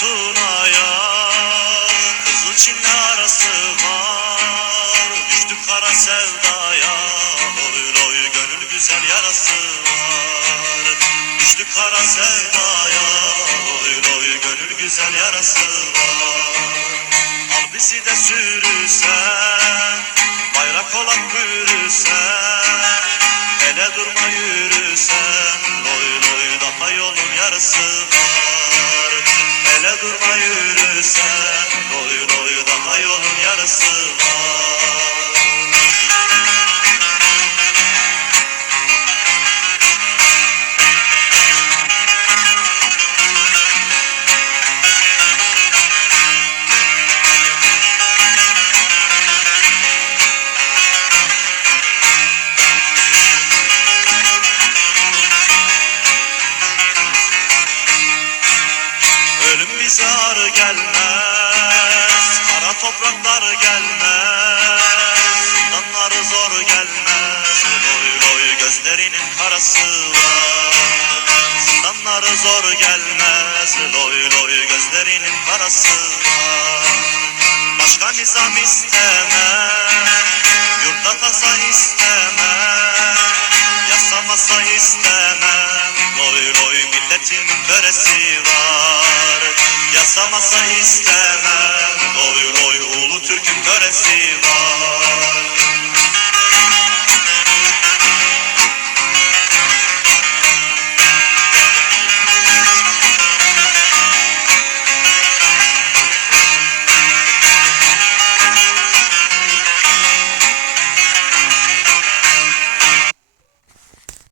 Tuna'ya, Kızılçin'le arası var. Düştük kara sevdaya, loy loy gönül güzel yarası var. Düştük kara sevdaya, loy loy gönül güzel yarası var. Al bizi de sürüsen, bayrak olan bürüsen, hele durma yürüsen, loy loy daha yolun yarısı var. Hele durma yürüsen, loy loy daha yolun yarısı var. Ölüm bize ağır gelmez, kara topraklar gelmez, zindanları zor gelmez, loy loy gözlerinin karası var. Zindanları zor gelmez, loy loy gözlerinin karası var. Başka nizam istemem, yurtta tasa istemem, yasamasa istemem, loy loy milletimin böresi var. Yasamasa istemem, loy loy ulu Türk'ün böresi var.